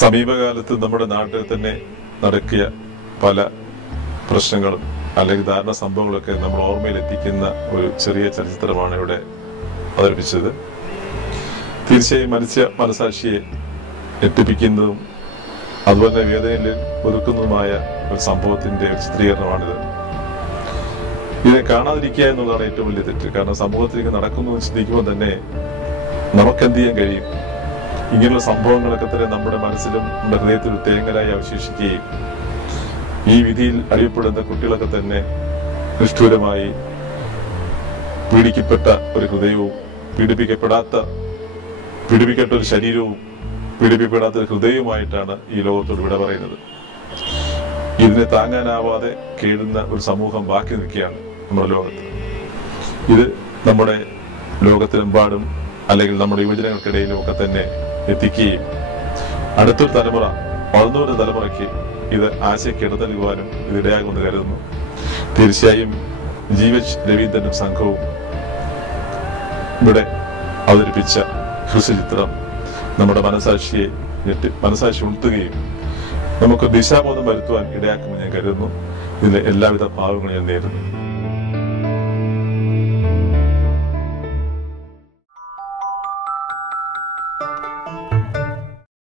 സമീപകാലത്ത് നമ്മുടെ നാട്ടിൽ തന്നെ നടക്കിയ പല പ്രശ്നങ്ങളും അല്ലെങ്കിൽ ധാരണ സംഭവങ്ങളൊക്കെ നമ്മൾ ഓർമ്മയിൽ എത്തിക്കുന്ന ഒരു ചെറിയ ചലച്ചിത്രമാണ് ഇവിടെ അവതരിപ്പിച്ചത്. തീർച്ചയായും മനസാക്ഷിയെ ഞെട്ടിപ്പിക്കുന്നതും അതുപോലെ വേദനയിൽ ഒതുക്കുന്നതുമായ ഒരു സംഭവത്തിന്റെ ഒരു ചിത്രീകരണമാണിത്. ഇതിനെ കാണാതിരിക്കുക എന്നുള്ളതാണ് ഏറ്റവും വലിയ തെറ്റ്. കാരണം സമൂഹത്തിലേക്ക് നടക്കുന്നു ചിന്തിക്കുമ്പോൾ തന്നെ നമുക്കെന്ത് ചെയ്യാൻ കഴിയും? ഇങ്ങനെയുള്ള സംഭവങ്ങളൊക്കെ തന്നെ നമ്മുടെ മനസ്സിലും നമ്മുടെ ഹൃദയത്തിലും തേങ്ങലായി അവശേഷിക്കുകയും ഈ വിധിയിൽ അടിയപ്പെടുന്ന കുട്ടികളൊക്കെ തന്നെ നിഷ്ഠൂരമായി പീഡിക്കപ്പെട്ട ഒരു ഹൃദയവും പീഡിപ്പിക്കപ്പെട്ട ഒരു ശരീരവും പീഡിപ്പിക്കപ്പെടാത്ത ഒരു ഹൃദയവുമായിട്ടാണ് ഈ ലോകത്തോട് വിട പറയുന്നത്. ഇതിനെ താങ്ങാനാവാതെ കേടുന്ന ഒരു സമൂഹം ബാക്കി നിൽക്കുകയാണ് നമ്മുടെ ലോകത്ത്. ഇത് നമ്മുടെ ലോകത്തിലെമ്പാടും അല്ലെങ്കിൽ നമ്മുടെ യുവജനങ്ങൾക്കിടയിലും ഒക്കെ തന്നെ എത്തിക്കുകയും അടുത്തൊരു തലമുറ, വളർന്നുവരുന്ന തലമുറയ്ക്ക് ഇത് ആശയക്കെടു നൽകുവാനും ഇതിടയാകുമെന്ന് കരുതുന്നു. തീർച്ചയായും ജീവച്ച് രവീന്ദ്രനും സംഘവും ഇവിടെ അവതരിപ്പിച്ച ഹ്രസ്വചിത്രം നമ്മുടെ മനസാക്ഷി ഉണർത്തുകയും നമുക്ക് ദിശാബോധം വരുത്തുവാൻ ഇടയാക്കുമെന്ന് ഞാൻ കരുതുന്നു. ഇതിലെ എല്ലാവിധ ഭാവങ്ങളും ഞാൻ നേരുന്നു.